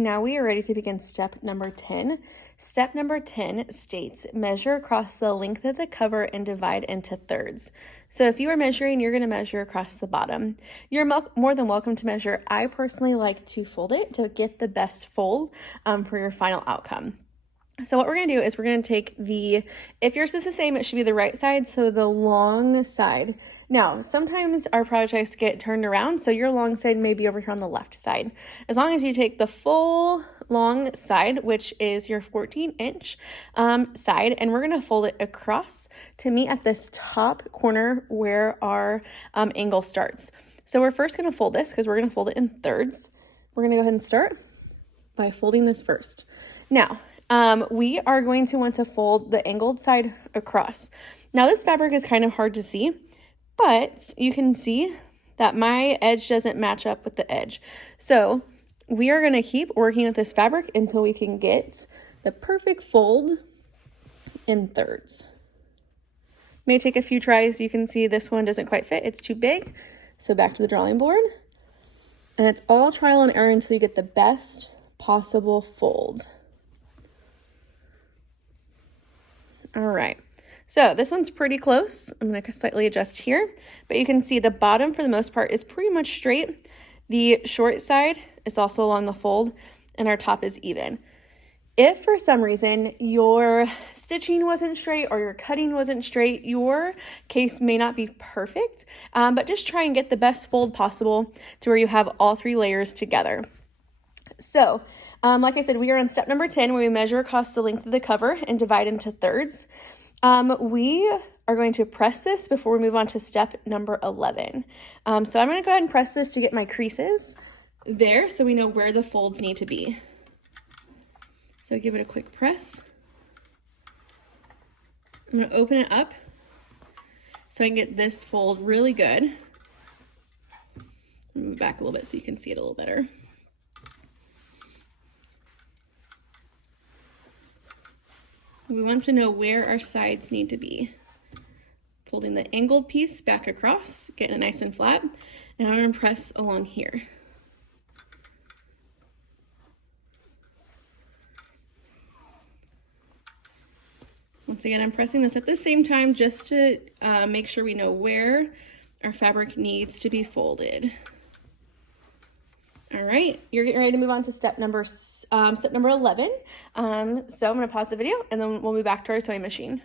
Now we are ready to begin step number 10. Step number 10 states measure across the length of the cover and divide into thirds. So if you are measuring, you're going to measure across the bottom. You're more than welcome to measure. I personally like to fold it to get the best fold for your final outcome. So what we're going to do is we're going to take if yours is the same, it should be the right side, so the long side. Now, sometimes our projects get turned around, so your long side may be over here on the left side. As long as you take the full long side, which is your 14-inch side, and we're going to fold it across to meet at this top corner where our angle starts. So we're first going to fold this because we're going to fold it in thirds. We're going to go ahead and start by folding this first. Now, we are going to want to fold the angled side across. Now this fabric is kind of hard to see, but you can see that my edge doesn't match up with the edge. So we are going to keep working with this fabric until we can get the perfect fold in thirds. May take a few tries. You can see this one doesn't quite fit. It's too big. So back to the drawing board. And it's all trial and error until you get the best possible fold. All right, so this one's pretty close. I'm going to slightly adjust here, but you can see the bottom for the most part is pretty much straight. The short side is also along the fold, and our top is even. If for some reason your stitching wasn't straight or your cutting wasn't straight, your case may not be perfect, but just try and get the best fold possible to where you have all three layers together. So, like I said, we are on step number 10 where we measure across the length of the cover and divide into thirds. We are going to press this before we move on to step number 11. So I'm going to go ahead and press this to get my creases there so we know where the folds need to be. So give it a quick press. I'm going to open it up so I can get this fold really good. Move back a little bit so you can see it a little better. We want to know where our sides need to be. Folding the angled piece back across, getting it nice and flat, and I'm going to press along here. Once again, I'm pressing this at the same time just to make sure we know where our fabric needs to be folded. All right, you're getting ready to move on to step number 11. So I'm going to pause the video and then we'll move back to our sewing machine.